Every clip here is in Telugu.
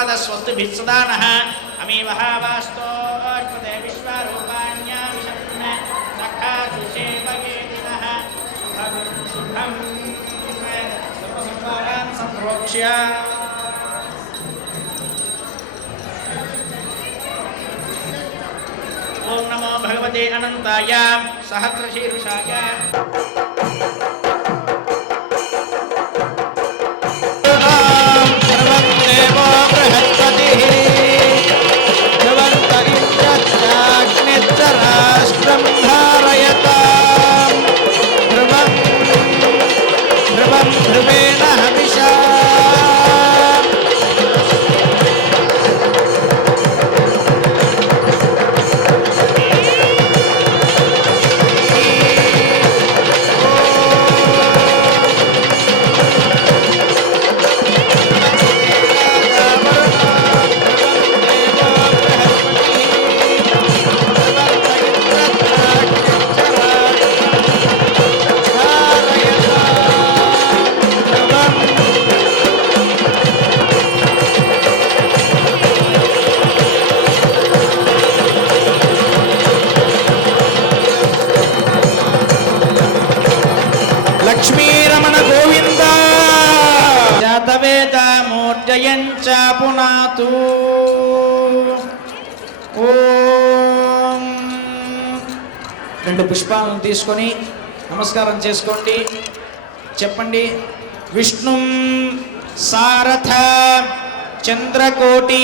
पादस्वस्तु भित्सदानः अमीवः वास्तोष्पते विश्वरूपाण्या विशन्न सखा सुषेवगेदिनः शुभं सर्वसंवारान् सम्प्रोक्ष्य ओम नमो भगवते अनंताय सहस्रशीर्षाय सर्वदेवो बृहस्पतिः ध्रुवन्त इन्द्रश्चाग्निश्चराष्ट्रं धारयताम् ध्रुवं ध्रुवेण हविषा लक्ष्मीरमण गोविंद जातवेद मूर्जयञ्च पुनातु ओम రెండు పుష్పాలను తీసుకొని నమస్కారం చేసుకోండి చెప్పండి విష్ణుం సారథ చంద్రకోటి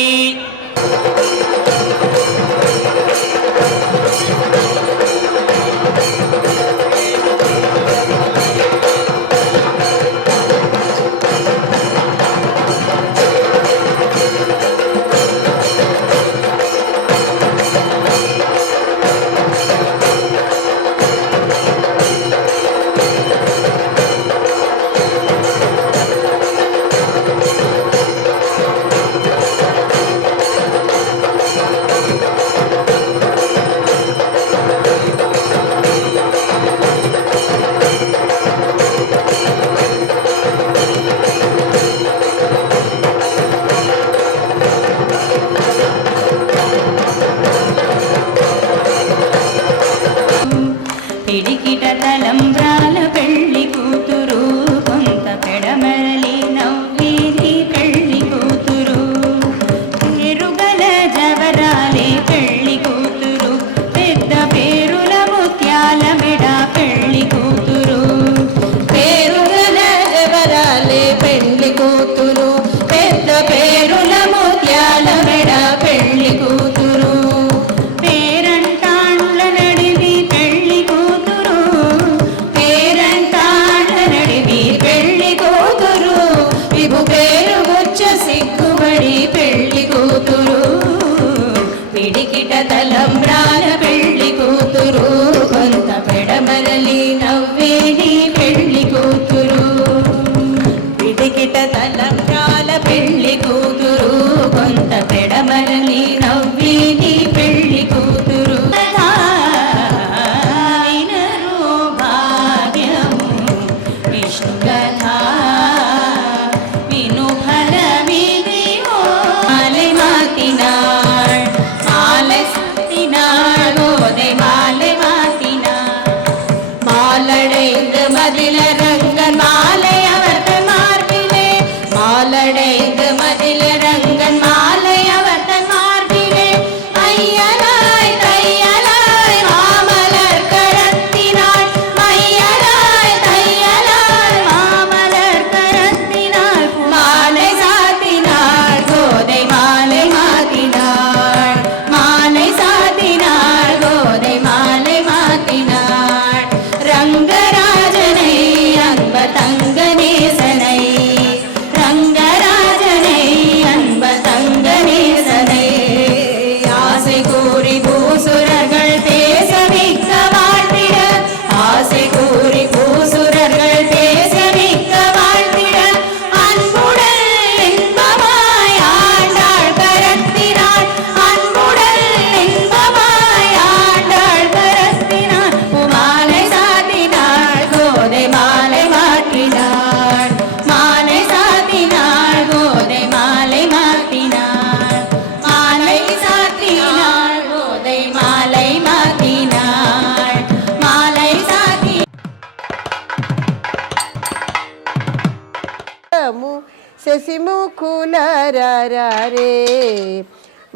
శశిముఖులారారే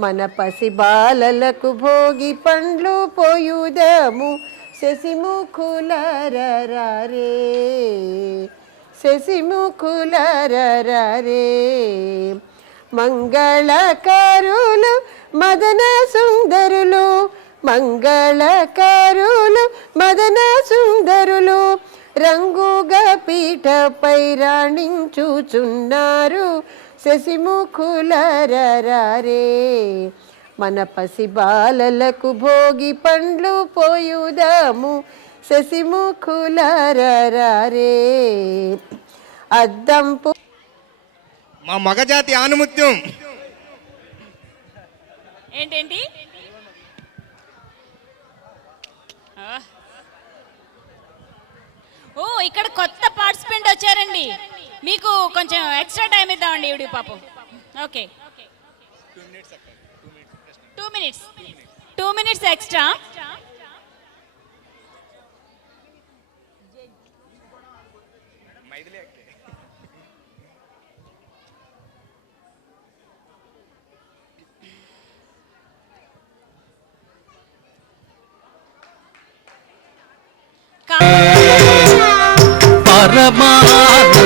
మన పసి బాలలకు భోగి పండ్లు పోయుదము శశిముఖులారారే శశిముఖులారారే మంగళకారులు మదన సుందరులు మంగళకారులు మదన సుందరులు రంగుగా పీఠపై రాణించుచున్నారు శశిముఖులారారే మన పసి బాలలకు భోగి పండ్లు పోయుదాము శశిముఖులారారే అద్దంపు మా మగజాతి ఆనుముత్యం ఏంటేంటి ఓ ఇక్కడ కొత్త పార్టిసిపెంట్ వచ్చారండి మీకు కొంచెం ఎక్స్ట్రా టైం ఇద్దామండి ఇవిడి పాపం ఓకే 2 మినిట్స్ ఎక్స్ట్రా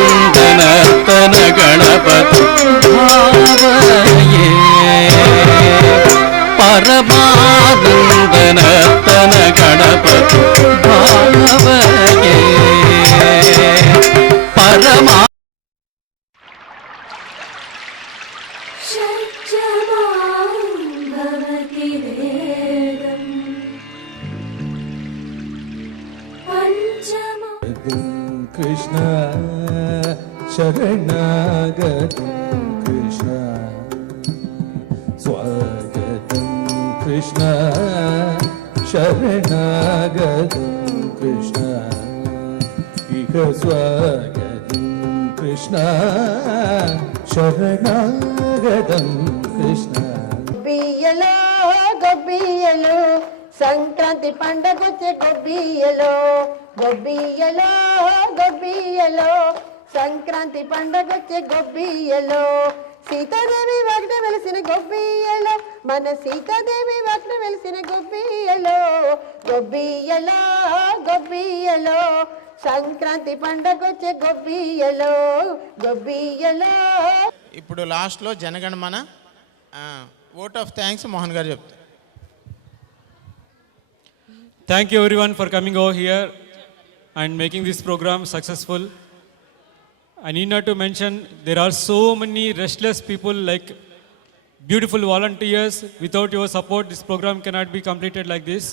परमानन्दनर्तन गणपति भावये परमानन्दनर्तन गणपति भावये परमा कृष्ण शरणागतं कृष्ण स्वागतं कृष्ण शरणागतं कृष्ण इह स्वागतं कृष्ण शरणागतं कृष्ण గొబ్బియ్యలో గొబ్బియ్యలో సంక్రాంతి పండగొచ్చే గొబ్బియ్యలో గొబ్బియ్యలో గొబ్బియ్యలో సంక్రాంతి పండగొచ్చే గొబ్బియ్యలో సీతాదేవి వాకిట వెలిసిన గొబ్బియ్యలో మన సీతాదేవి వాకిట వెలిసిన గొబ్బియ్యలో గొబ్బియ్యలో గొబ్బియ్యలో సంక్రాంతి పండగొచ్చే గొబ్బియ్యలో గొబ్బియ్యలో. ఇప్పుడు లాస్ట్లో Jana Gana Mana vote of thanks Mohan గారు చెప్తారు. Thank you everyone for coming over here and making this program successful. I need not to mention there are so many restless people like beautiful volunteers. Without your support this program cannot be completed like this.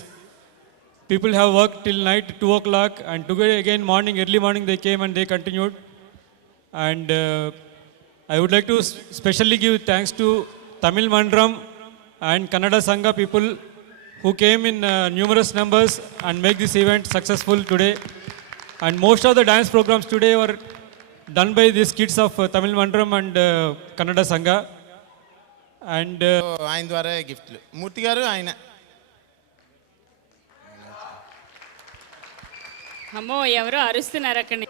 People have worked till night 2 o'clock and today again morning, early morning they came and they continued. And I would like to specially give thanks to Tamil Mandram and Kannada Sangha people who came in numerous numbers and make this event successful today. And most of the dance programs today were done by these kids of Tamil Mandram and Kannada Sangha. And ఆయన ద్వారా గిఫ్ట్లు మూర్తి గారు ఆయన అమ్మో ఎవరో అరుస్తున్నారు అక్కడి